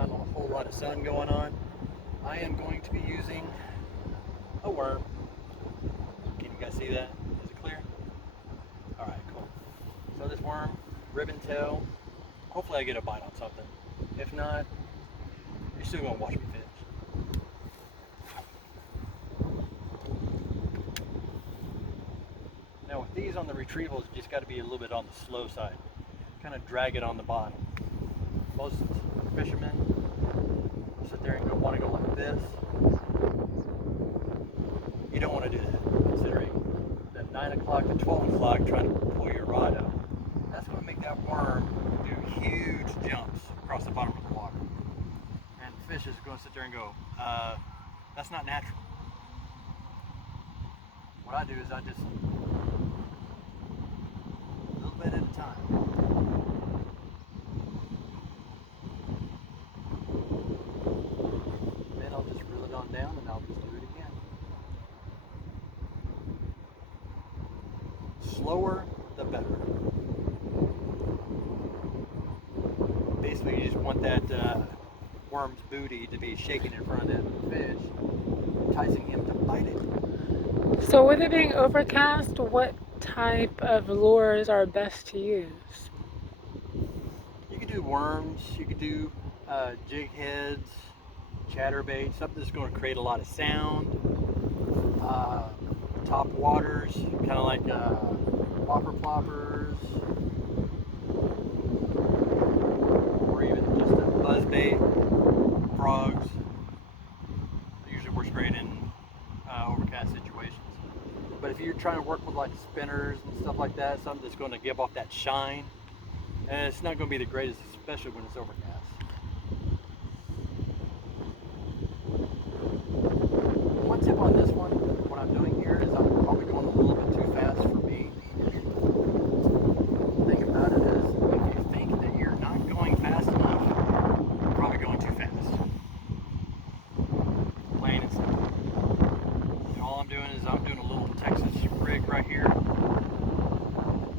not a whole lot of sun going on, I am going to be using a worm. Can you guys see that? Is it clear? Alright, cool. So this worm, ribbon tail, hopefully I get a bite on something. If not, you're still going to watch me fish. Now with these on the retrievals, you just got to be a little bit on the slow side. Kind of drag it on the bottom. Most fishermen sit there and want to go like this. You don't want to do that, considering that 9 o'clock to 12 o'clock trying to pull your rod out. That's going to make that worm do huge jumps across the bottom of the water. And the fish is going to sit there and go, that's not natural. What I do is I just, a little bit at a time. Then I'll just reel it on down and I'll just do it again. Slower, the better. Basically, you just want that worm's booty to be shaking in front of that fish, enticing him to bite it. So with it being overcast, what type of lures are best to use? You could do worms, you could do jig heads, chatterbait, something that's going to create a lot of sound. Top waters, kind of like whopper ploppers, or even just a buzzbait, frogs. Usually works great in overcast situations. But if you're trying to work with like spinners and stuff like that, something that's going to give off that shine, and it's not going to be the greatest, especially when it's overcast. One tip on this one, what I'm doing here is I'm probably going a little bit too fast for me. The thing about it is, if you think that you're not going fast enough, you're probably going too fast. Plain and simple. And all I'm doing is I'm doing a little Texas rig right here.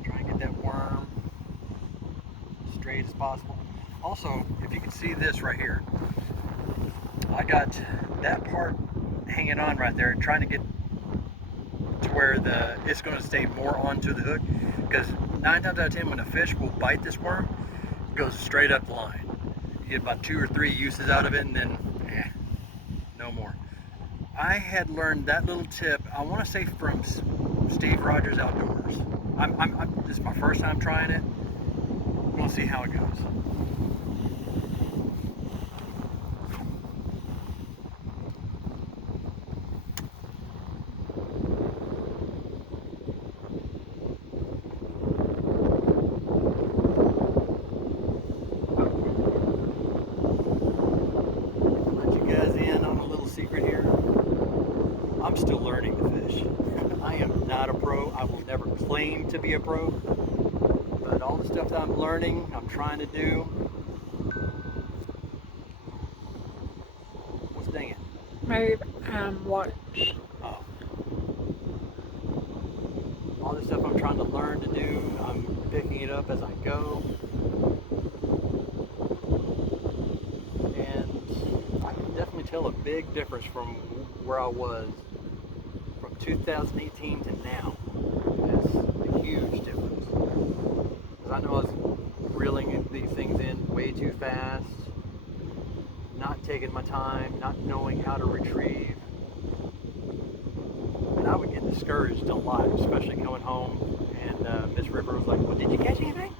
Trying to get that worm straight as possible. Also, if you can see this right here, I got that part hanging on right there, trying to get to where it's going to stay more onto the hook, because 9 times out of 10 when a fish will bite this worm, it goes straight up the line. You get about 2 or 3 uses out of it and then no more. I had learned that little tip, I want to say from Steve Rogers Outdoors. This is my first time trying it. We'll see how it goes. I'm still learning to fish. I am not a pro. I will never claim to be a pro. But all the stuff that I'm learning, I'm trying to do. What's dang it? My watch. Oh. All the stuff I'm trying to learn to do, I'm picking it up as I go. And I can definitely tell a big difference from where I was from 2018 to now. It's a huge difference. Because I know I was reeling these things in way too fast, not taking my time, not knowing how to retrieve. And I would get discouraged a lot, especially coming home. And Miss River was like, "Well, did you catch anything?"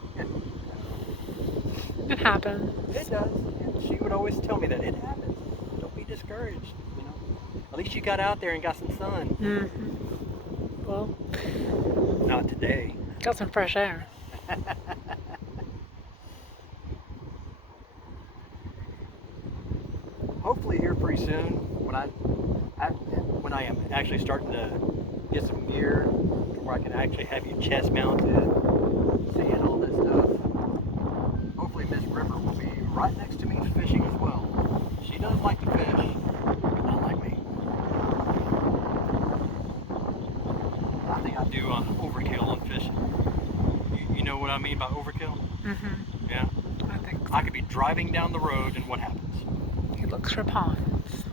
It happens. It does. And she would always tell me that it happens. Don't be discouraged. You know, at least you got out there and got some sun. Mm-hmm. Well, not today. Got some fresh air. Hopefully here pretty soon, when I am actually starting to get some gear where I can actually have you chest mounted, seeing all this stuff. Hopefully Miss River will be right next to me fishing as well. She does like to fish, but not like me. I think I do overkill on fishing. You know what I mean by overkill? Mm-hmm. Yeah? I think I could be driving down the road and what happens? He looks for ponds.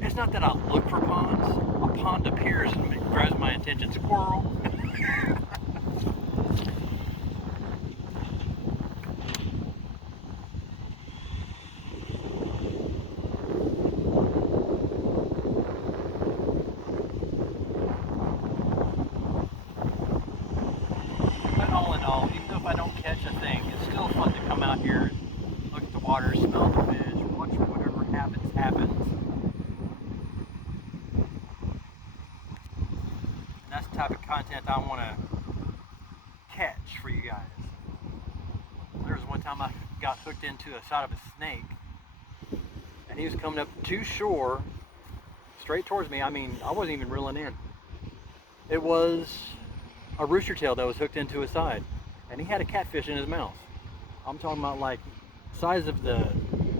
It's not that I look for ponds. A pond appears and grabs my attention. Squirrel. But all in all, even though if I don't catch a thing, it's still fun to come out here and look at the water, smell the fish, watch whatever happens. And that's the type of content I want to catch for you guys. There was one time I got hooked into the side of a snake, and he was coming up to shore, straight towards me. I mean, I wasn't even reeling in. It was a rooster tail that was hooked into his side, and he had a catfish in his mouth. I'm talking about like size of the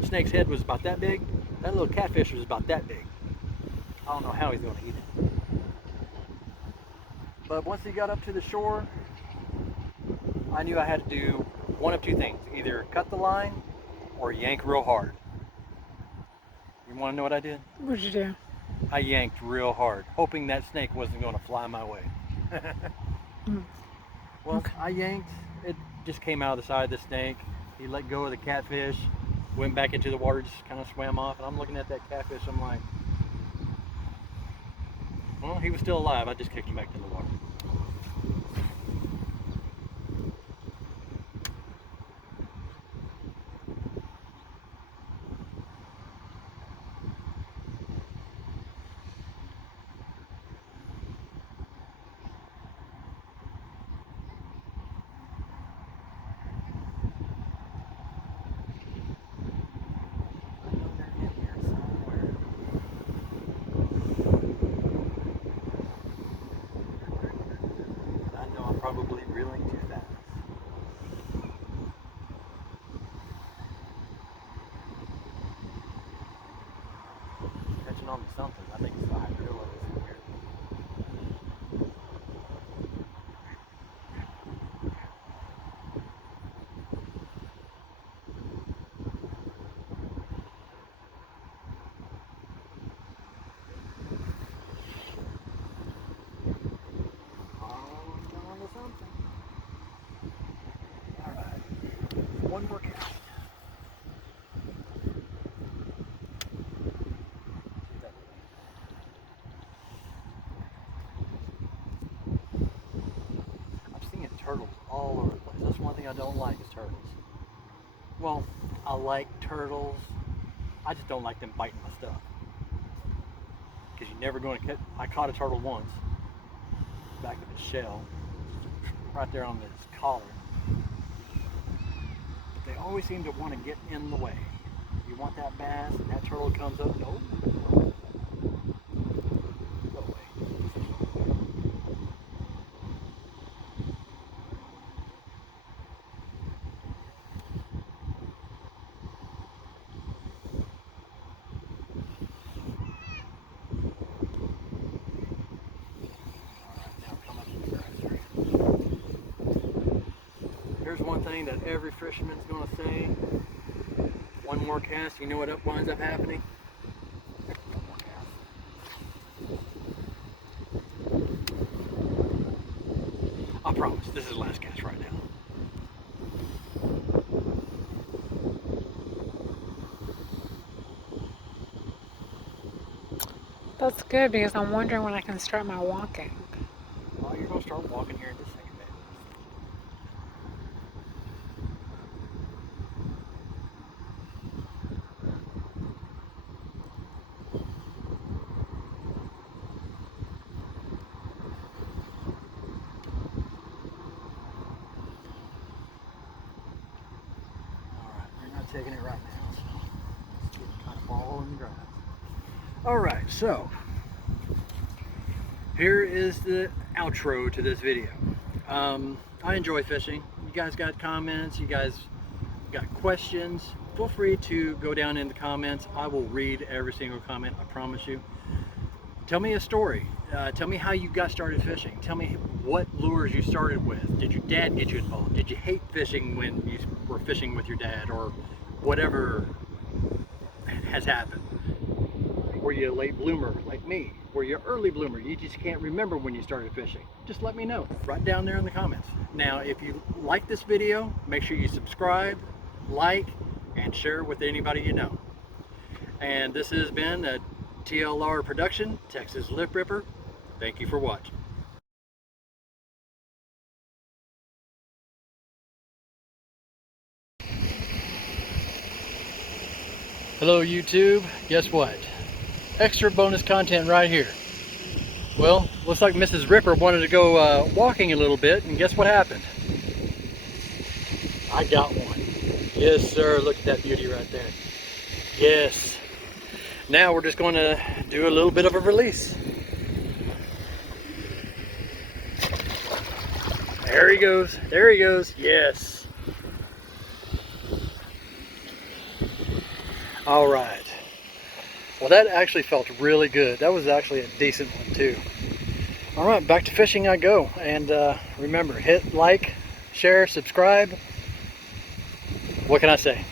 snake's head was about that big. That little catfish was about that big. I don't know how he's going to eat it. But once he got up to the shore, I knew I had to do one of two things: either cut the line or yank real hard. You want to know what I did? What'd you do? I yanked real hard, hoping that snake wasn't going to fly my way. Well, Okay. I yanked, it just came out of the side of the snake. He let go of the catfish, went back into the water, just kind of swam off, and I'm looking at that catfish, I'm like, well, he was still alive, I just kicked him back in the water. I know I'm probably reeling too fast. Catching on to something. I think it's the hydrilla that's in here. Oh, I'm on to something. Alright. One more cast. I'm seeing turtles all over the place. That's one thing I don't like is turtles. Well, I like turtles. I just don't like them biting my stuff. Because you're never going to catch. I caught a turtle once, back of its shell, right there on its collar. But they always seem to want to get in the way. You want that bass, and that turtle comes up. No, no. Go away. Now come up to the grass area. Here's one thing that every fisherman's going to say. One more cast, you know what winds up happening? One more cast. I promise, this is the last cast right now. That's good because I'm wondering when I can start my walking. Well, you're going to start walking here in just a second, baby. Alright, we're not taking it right now, so let's get kind of ball in the grass. Alright, so here is the outro to this video. I enjoy fishing. You guys got comments, you guys got questions, feel free to go down in the comments. I will read every single comment, I promise you. Tell me a story. Tell me how you got started fishing. Tell me what lures you started with. Did your dad get you involved? Did you hate fishing when you were fishing with your dad, or whatever has happened? Were you a late bloomer like me? Were you an early bloomer? You just can't remember when you started fishing. Just let me know right down there in the comments. Now, if you like this video, make sure you subscribe, like, and share with anybody you know. And this has been a TLR production, Texas Lip Ripper. Thank you for watching. Hello YouTube, guess what? Extra bonus content right here. Well, looks like Mrs. Ripper wanted to go walking a little bit, and guess what happened? I got one. Yes sir, look at that beauty right there. Yes. Now we're just going to do a little bit of a release. There he goes, there he goes, yes. All right. Well, that actually felt really good. That was actually a decent one too. All right, back to fishing I go. And remember, hit like, share, subscribe. What can I say?